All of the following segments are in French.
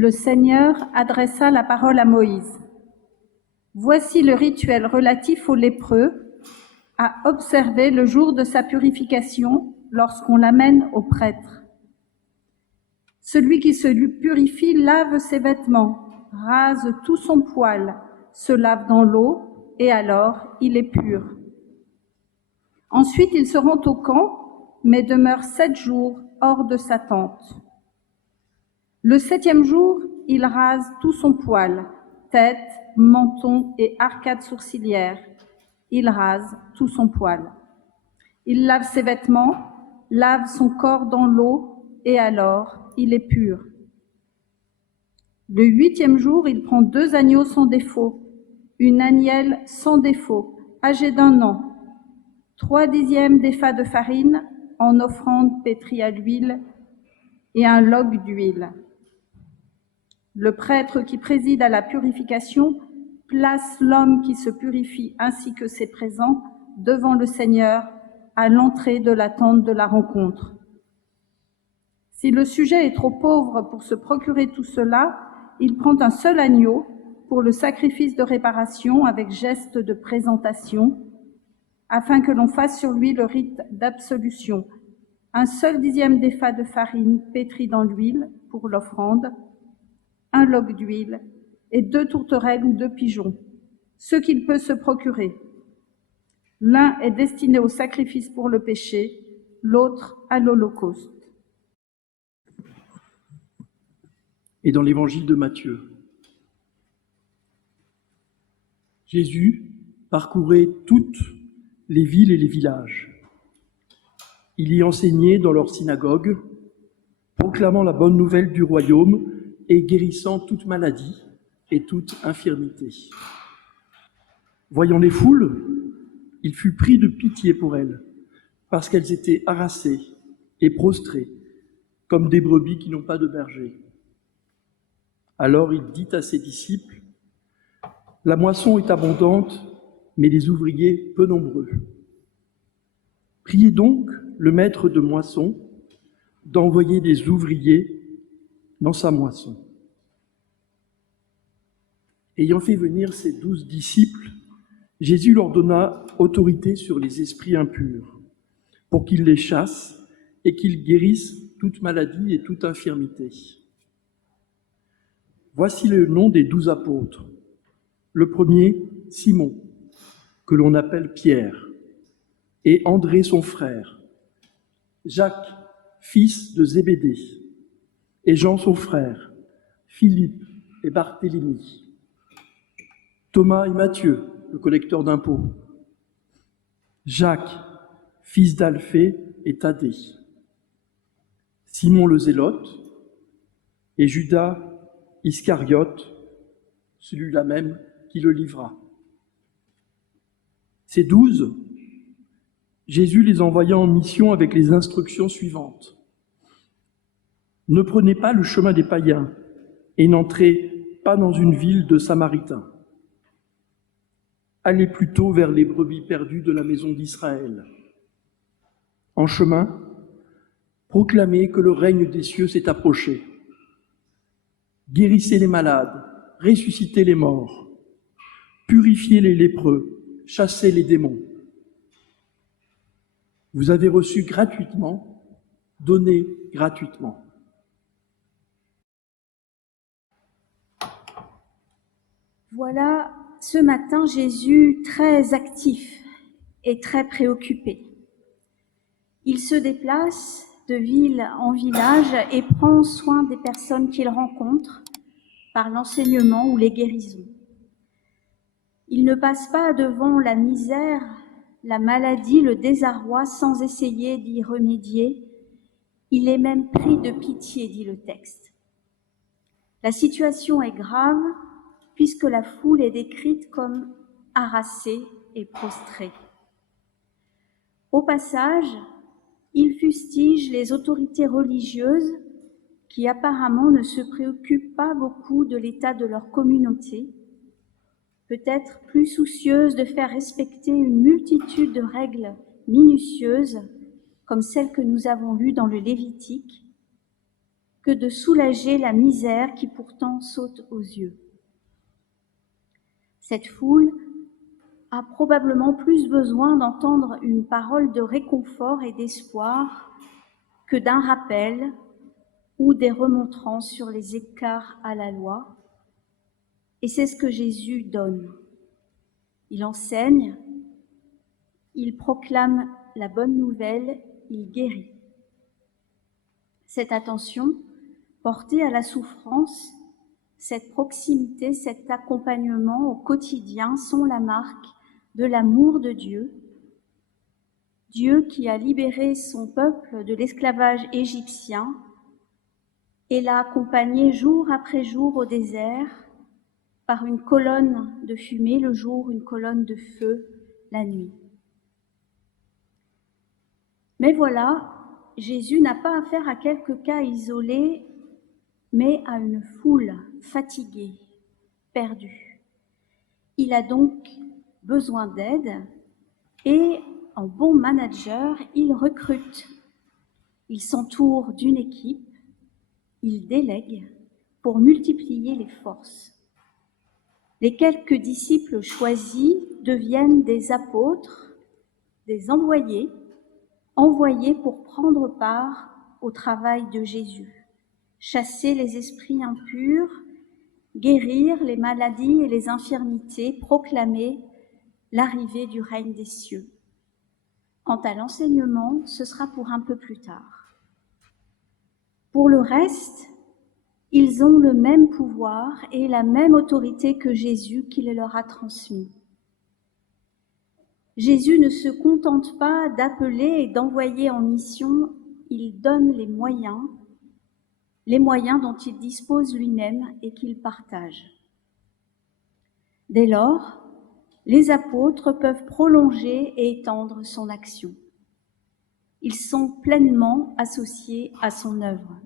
le Seigneur adressa la parole à Moïse. Voici le rituel relatif aux lépreux à observer le jour de sa purification lorsqu'on l'amène au prêtre. Celui qui se purifie lave ses vêtements, rase tout son poil, se lave dans l'eau et alors il est pur. Ensuite il se rend au camp, mais demeure 7 jours hors de sa tente. Le 7e jour, il rase tout son poil, tête, menton et arcades sourcilières. Il rase tout son poil. Il lave ses vêtements, lave son corps dans l'eau, et alors il est pur. Le 8e jour, il prend 2 agneaux sans défaut, une anielle sans défaut, âgée d'1 an, 3/10 d'épha de farine en offrande pétrie à l'huile et un log d'huile. Le prêtre qui préside à la purification place l'homme qui se purifie ainsi que ses présents devant le Seigneur à l'entrée de la tente de la rencontre. Si le sujet est trop pauvre pour se procurer tout cela, il prend un seul agneau pour le sacrifice de réparation avec geste de présentation, afin que l'on fasse sur lui le rite d'absolution. Un seul 10e d'épha de farine pétrie dans l'huile pour l'offrande, un log d'huile et 2 tourterelles ou 2 pigeons, ce qu'il peut se procurer. L'un est destiné au sacrifice pour le péché, l'autre à l'holocauste. Et dans l'évangile de Matthieu, Jésus parcourait toutes les villes et les villages. Il y enseignait dans leurs synagogues, proclamant la bonne nouvelle du royaume et guérissant toute maladie et toute infirmité. Voyant les foules, il fut pris de pitié pour elles, parce qu'elles étaient harassées et prostrées, comme des brebis qui n'ont pas de berger. Alors il dit à ses disciples, « La moisson est abondante, mais les ouvriers peu nombreux. Priez donc le maître de moisson d'envoyer des ouvriers dans sa moisson. » Ayant fait venir ses 12 disciples, Jésus leur donna autorité sur les esprits impurs, pour qu'ils les chassent et qu'ils guérissent toute maladie et toute infirmité. Voici le nom des 12 apôtres. Le premier, Simon, que l'on appelle Pierre, et André son frère, Jacques, fils de Zébédée, et Jean son frère, Philippe et Barthélemy, Thomas et Matthieu, le collecteur d'impôts, Jacques, fils d'Alphée et Thaddée, Simon le Zélote et Judas Iscariote, celui-là même qui le livra. Ces 12, Jésus les envoya en mission avec les instructions suivantes. Ne prenez pas le chemin des païens et n'entrez pas dans une ville de Samaritains. Allez plutôt vers les brebis perdues de la maison d'Israël. En chemin, proclamez que le règne des cieux s'est approché. Guérissez les malades, ressuscitez les morts, purifiez les lépreux, chassez les démons. Vous avez reçu gratuitement, donnez gratuitement. Voilà ce matin Jésus très actif et très préoccupé. Il se déplace de ville en village et prend soin des personnes qu'il rencontre par l'enseignement ou les guérisons. Il ne passe pas devant la misère, la maladie, le désarroi sans essayer d'y remédier. Il est même pris de pitié, dit le texte. La situation est grave puisque la foule est décrite comme harassée et prostrée. Au passage, il fustige les autorités religieuses qui apparemment ne se préoccupent pas beaucoup de l'état de leur communauté, peut-être plus soucieuses de faire respecter une multitude de règles minutieuses, comme celles que nous avons lues dans le Lévitique, que de soulager la misère qui pourtant saute aux yeux. Cette foule a probablement plus besoin d'entendre une parole de réconfort et d'espoir que d'un rappel ou des remontrances sur les écarts à la loi. Et c'est ce que Jésus donne. Il enseigne, il proclame la bonne nouvelle, il guérit. Cette attention portée à la souffrance, cette proximité, cet accompagnement au quotidien sont la marque de l'amour de Dieu. Dieu qui a libéré son peuple de l'esclavage égyptien et l'a accompagné jour après jour au désert par une colonne de fumée le jour, une colonne de feu la nuit. Mais voilà, Jésus n'a pas affaire à quelques cas isolés, mais à une foule fatiguée, perdue. Il a donc besoin d'aide et, en bon manager, il recrute. Il s'entoure d'une équipe, il délègue pour multiplier les forces. Les quelques disciples choisis deviennent des apôtres, des envoyés pour prendre part au travail de Jésus, chasser les esprits impurs, guérir les maladies et les infirmités, proclamer l'arrivée du règne des cieux. Quant à l'enseignement, ce sera pour un peu plus tard. Pour le reste, ils ont le même pouvoir et la même autorité que Jésus qui les leur a transmis. Jésus ne se contente pas d'appeler et d'envoyer en mission, il donne les moyens dont il dispose lui-même et qu'il partage. Dès lors, les apôtres peuvent prolonger et étendre son action. Ils sont pleinement associés à son œuvre.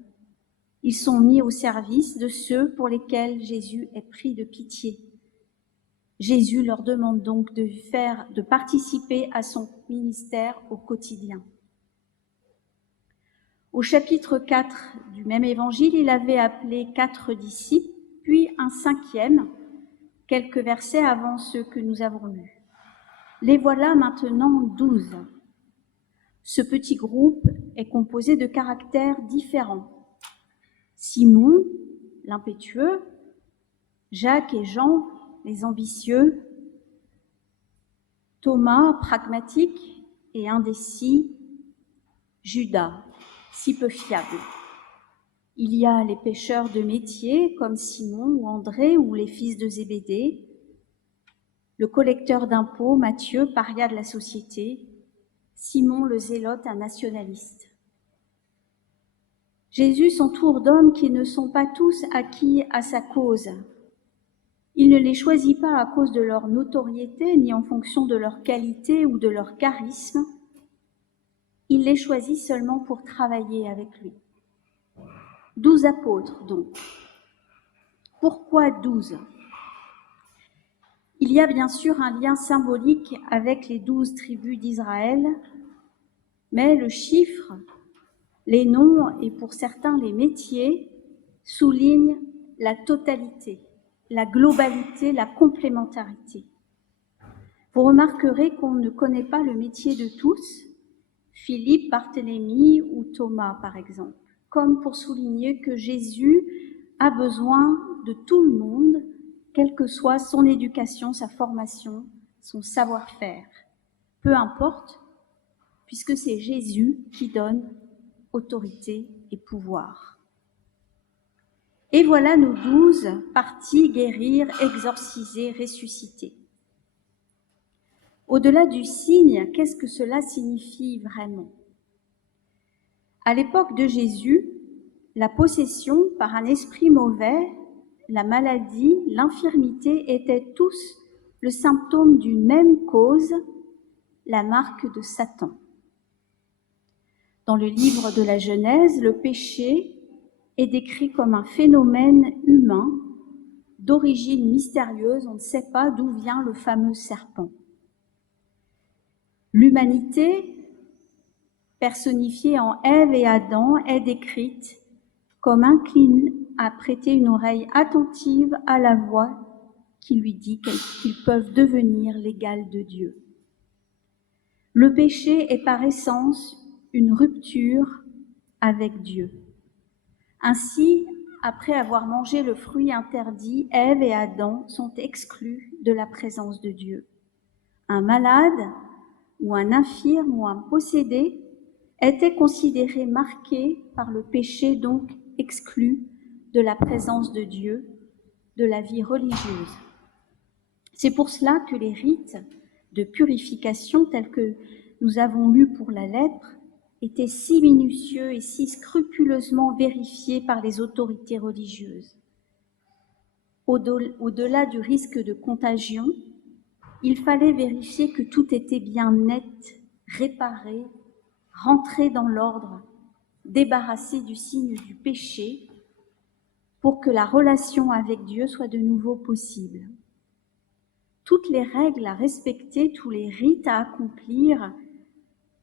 Ils sont mis au service de ceux pour lesquels Jésus est pris de pitié. Jésus leur demande donc de participer à son ministère au quotidien. Au chapitre 4 du même évangile, il avait appelé 4 disciples, puis un 5e, quelques versets avant ceux que nous avons lus. Les voilà maintenant 12. Ce petit groupe est composé de caractères différents. Simon, l'impétueux, Jacques et Jean, les ambitieux, Thomas, pragmatique et indécis, Judas, si peu fiable. Il y a les pêcheurs de métier comme Simon ou André ou les fils de Zébédée, le collecteur d'impôts, Matthieu, paria de la société, Simon le zélote, un nationaliste. Jésus s'entoure d'hommes qui ne sont pas tous acquis à sa cause. Il ne les choisit pas à cause de leur notoriété, ni en fonction de leur qualité ou de leur charisme. Il les choisit seulement pour travailler avec lui. 12 apôtres, donc. Pourquoi 12 ? Il y a bien sûr un lien symbolique avec les 12 tribus d'Israël, mais le chiffre, les noms et pour certains les métiers soulignent la totalité, la globalité, la complémentarité. Vous remarquerez qu'on ne connaît pas le métier de tous, Philippe, Barthélemy ou Thomas par exemple, comme pour souligner que Jésus a besoin de tout le monde, quelle que soit son éducation, sa formation, son savoir-faire. Peu importe, puisque c'est Jésus qui donne autorité et pouvoir. Et voilà nos 12 partis guérir, exorciser, ressusciter. Au-delà du signe, qu'est-ce que cela signifie vraiment ? À l'époque de Jésus, la possession par un esprit mauvais, la maladie, l'infirmité étaient tous le symptôme d'une même cause, la marque de Satan. Dans le livre de la Genèse, le péché est décrit comme un phénomène humain d'origine mystérieuse, on ne sait pas d'où vient le fameux serpent. L'humanité, personnifiée en Ève et Adam, est décrite comme incline à prêter une oreille attentive à la voix qui lui dit qu'ils peuvent devenir l'égal de Dieu. Le péché est par essence une rupture avec Dieu. Ainsi, après avoir mangé le fruit interdit, Ève et Adam sont exclus de la présence de Dieu. Un malade ou un infirme ou un possédé était considéré marqué par le péché, donc exclu de la présence de Dieu, de la vie religieuse. C'est pour cela que les rites de purification tels que nous avons lus pour la lèpre étaient si minutieux et si scrupuleusement vérifiés par les autorités religieuses. Au-delà du risque de contagion, il fallait vérifier que tout était bien net, réparé, rentré dans l'ordre, débarrassé du signe du péché, pour que la relation avec Dieu soit de nouveau possible. Toutes les règles à respecter, tous les rites à accomplir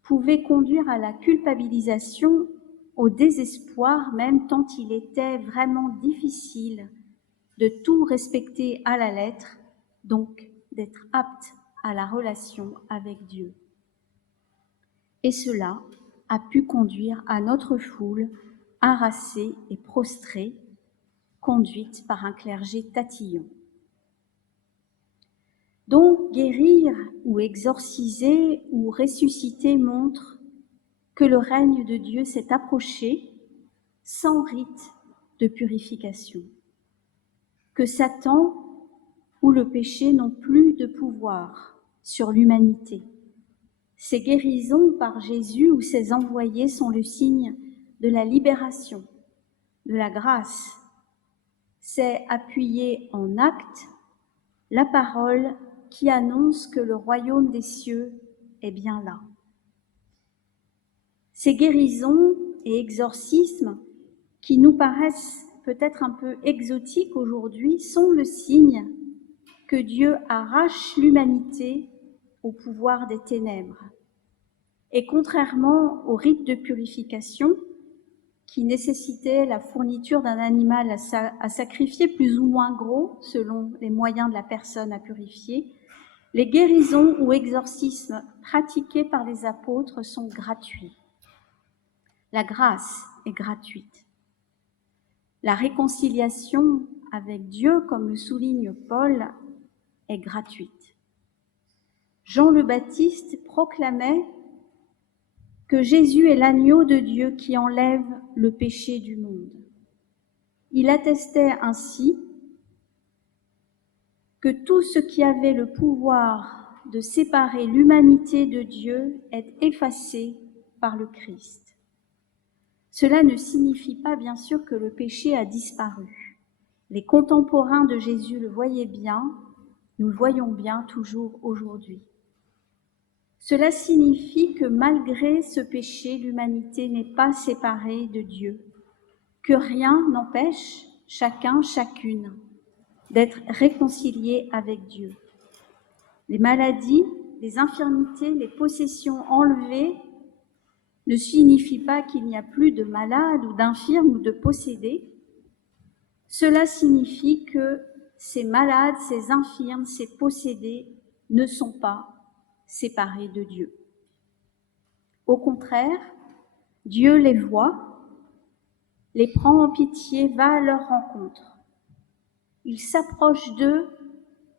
pouvaient conduire à la culpabilisation, au désespoir même, tant il était vraiment difficile de tout respecter à la lettre, donc d'être apte à la relation avec Dieu. Et cela a pu conduire à notre foule harassée et prostrée, conduite par un clergé tatillon. Donc, guérir ou exorciser ou ressusciter montre que le règne de Dieu s'est approché sans rite de purification, que Satan ou le péché n'ont plus de pouvoir sur l'humanité. Ces guérisons par Jésus ou ses envoyés sont le signe de la libération, de la grâce. C'est appuyer en actes la parole qui annonce que le royaume des cieux est bien là. Ces guérisons et exorcismes qui nous paraissent peut-être un peu exotiques aujourd'hui sont le signe que Dieu arrache l'humanité au pouvoir des ténèbres. Et contrairement au rite de purification, qui nécessitait la fourniture d'un animal à sacrifier plus ou moins gros selon les moyens de la personne à purifier, les guérisons ou exorcismes pratiqués par les apôtres sont gratuits. La grâce est gratuite. La réconciliation avec Dieu, comme le souligne Paul, est gratuite. Jean le Baptiste proclamait que Jésus est l'agneau de Dieu qui enlève le péché du monde. Il attestait ainsi que tout ce qui avait le pouvoir de séparer l'humanité de Dieu est effacé par le Christ. Cela ne signifie pas bien sûr que le péché a disparu. Les contemporains de Jésus le voyaient bien, nous le voyons bien toujours aujourd'hui. Cela signifie que malgré ce péché, l'humanité n'est pas séparée de Dieu, que rien n'empêche chacun, chacune d'être réconcilié avec Dieu. Les maladies, les infirmités, les possessions enlevées ne signifient pas qu'il n'y a plus de malades ou d'infirmes ou de possédés. Cela signifie que ces malades, ces infirmes, ces possédés ne sont pas séparés de Dieu. Au contraire, Dieu les voit, les prend en pitié, va à leur rencontre. Il s'approche d'eux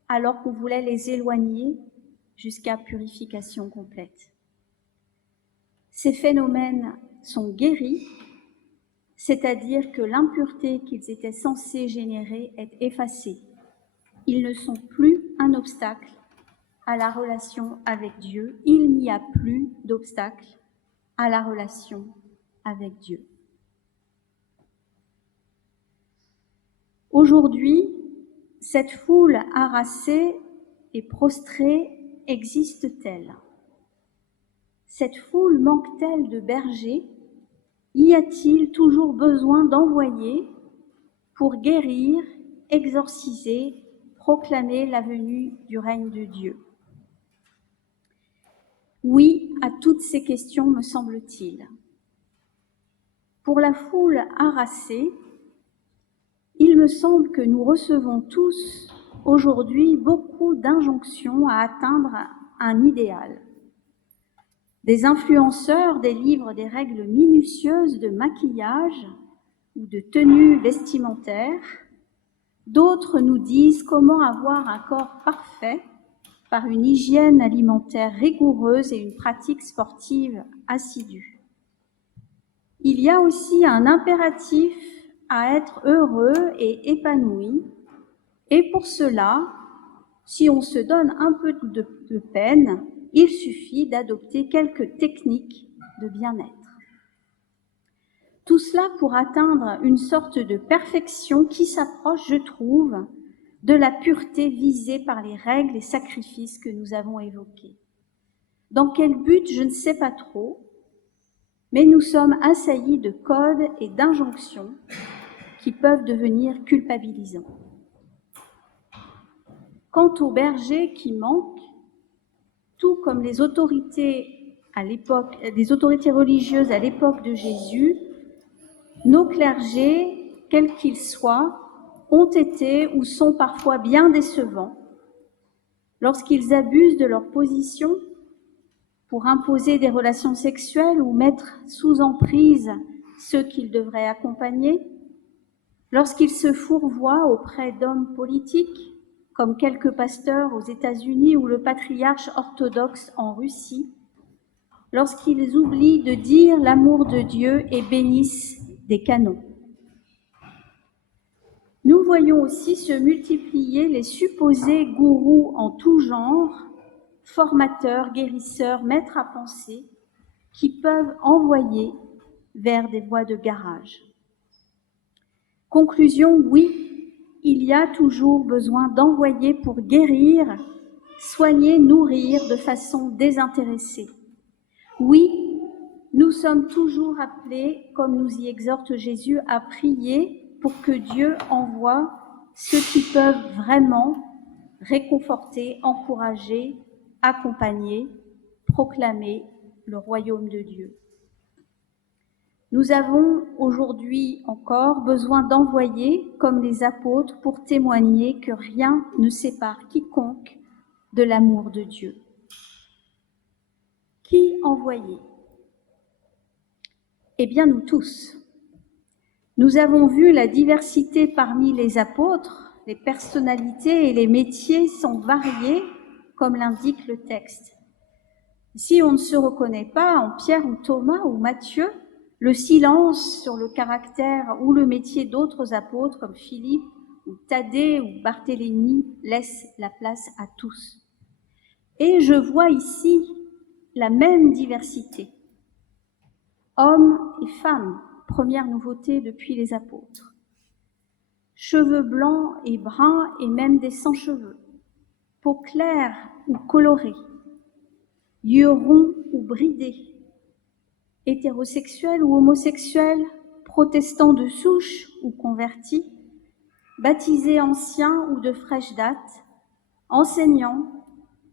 alors qu'on voulait les éloigner jusqu'à purification complète. Ces phénomènes sont guéris, c'est-à-dire que l'impureté qu'ils étaient censés générer est effacée. Ils ne sont plus un obstacle à la relation avec Dieu. Il n'y a plus d'obstacle à la relation avec Dieu. Aujourd'hui, cette foule harassée et prostrée existe-t-elle? Cette foule manque-t-elle de bergers? Y a-t-il toujours besoin d'envoyer pour guérir, exorciser, proclamer la venue du règne de Dieu? Oui, à toutes ces questions, me semble-t-il. Pour la foule harassée, il me semble que nous recevons tous aujourd'hui beaucoup d'injonctions à atteindre un idéal. Des influenceurs délivrent des règles minutieuses de maquillage ou de tenue vestimentaire. D'autres nous disent comment avoir un corps parfait par une hygiène alimentaire rigoureuse et une pratique sportive assidue. Il y a aussi un impératif à être heureux et épanoui, et pour cela, si on se donne un peu de peine, il suffit d'adopter quelques techniques de bien-être. Tout cela pour atteindre une sorte de perfection qui s'approche, je trouve, de la pureté visée par les règles et sacrifices que nous avons évoqués. Dans quel but, je ne sais pas trop, mais nous sommes assaillis de codes et d'injonctions qui peuvent devenir culpabilisants. Quant aux bergers qui manquent, tout comme les autorités religieuses à l'époque de Jésus, nos clergés, quels qu'ils soient, ont été ou sont parfois bien décevants lorsqu'ils abusent de leur position pour imposer des relations sexuelles ou mettre sous emprise ceux qu'ils devraient accompagner, lorsqu'ils se fourvoient auprès d'hommes politiques, comme quelques pasteurs aux États-Unis ou le patriarche orthodoxe en Russie, lorsqu'ils oublient de dire l'amour de Dieu et bénissent des canons. Nous voyons aussi se multiplier les supposés gourous en tout genre, formateurs, guérisseurs, maîtres à penser, qui peuvent envoyer vers des voies de garage. Conclusion, oui, il y a toujours besoin d'envoyer pour guérir, soigner, nourrir de façon désintéressée. Oui, nous sommes toujours appelés, comme nous y exhorte Jésus, à prier pour que Dieu envoie ceux qui peuvent vraiment réconforter, encourager, accompagner, proclamer le royaume de Dieu. Nous avons aujourd'hui encore besoin d'envoyer, comme les apôtres, pour témoigner que rien ne sépare quiconque de l'amour de Dieu. Qui envoyer ? Eh bien, nous tous. Nous avons vu la diversité parmi les apôtres, les personnalités et les métiers sont variés, comme l'indique le texte. Si on ne se reconnaît pas en Pierre ou Thomas ou Matthieu, le silence sur le caractère ou le métier d'autres apôtres comme Philippe ou Thaddée ou Barthélemy laisse la place à tous. Et je vois ici la même diversité. Hommes et femmes, première nouveauté depuis les apôtres. Cheveux blancs et bruns et même des sans-cheveux. Peau claire ou colorée. Yeux ronds ou bridés. Hétérosexuels ou homosexuels, protestants de souche ou convertis, baptisés anciens ou de fraîche date, enseignants,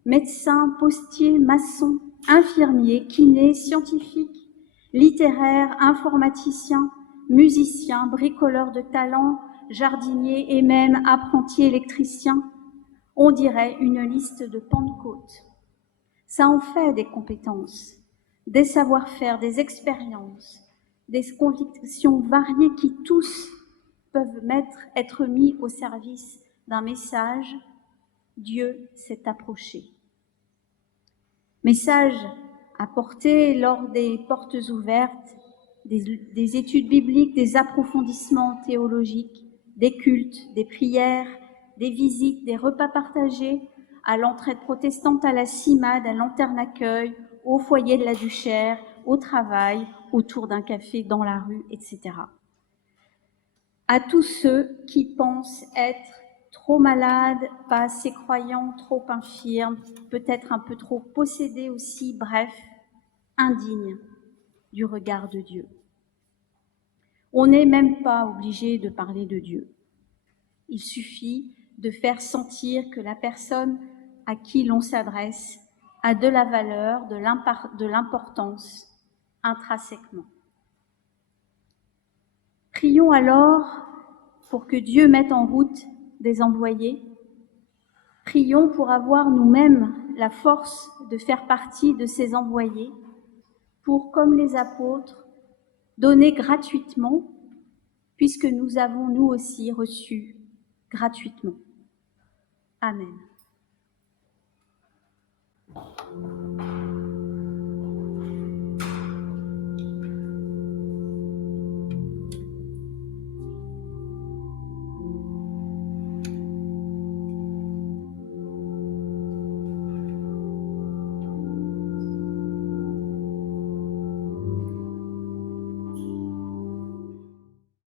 médecins, postiers, maçons, infirmiers, kinés, scientifiques, littéraires, informaticiens, musiciens, bricoleurs de talent, jardiniers et même apprentis électriciens, on dirait une liste de Pentecôte. Ça en fait des compétences, des savoir-faire, des expériences, des convictions variées qui tous peuvent être mis au service d'un message. Dieu s'est approché. Message apporté lors des portes ouvertes, des études bibliques, des approfondissements théologiques, des cultes, des prières, des visites, des repas partagés, à l'entraide protestante, à la CIMAD, à lanterne accueil, au foyer de la Duchère, au travail, autour d'un café, dans la rue, etc. À tous ceux qui pensent être trop malades, pas assez croyants, trop infirmes, peut-être un peu trop possédés aussi, bref, indignes du regard de Dieu. On n'est même pas obligé de parler de Dieu. Il suffit de faire sentir que la personne à qui l'on s'adresse a de la valeur, de l'importance intrinsèquement. Prions alors pour que Dieu mette en route des envoyés. Prions pour avoir nous-mêmes la force de faire partie de ces envoyés, pour, comme les apôtres, donner gratuitement, puisque nous avons nous aussi reçu gratuitement. Amen.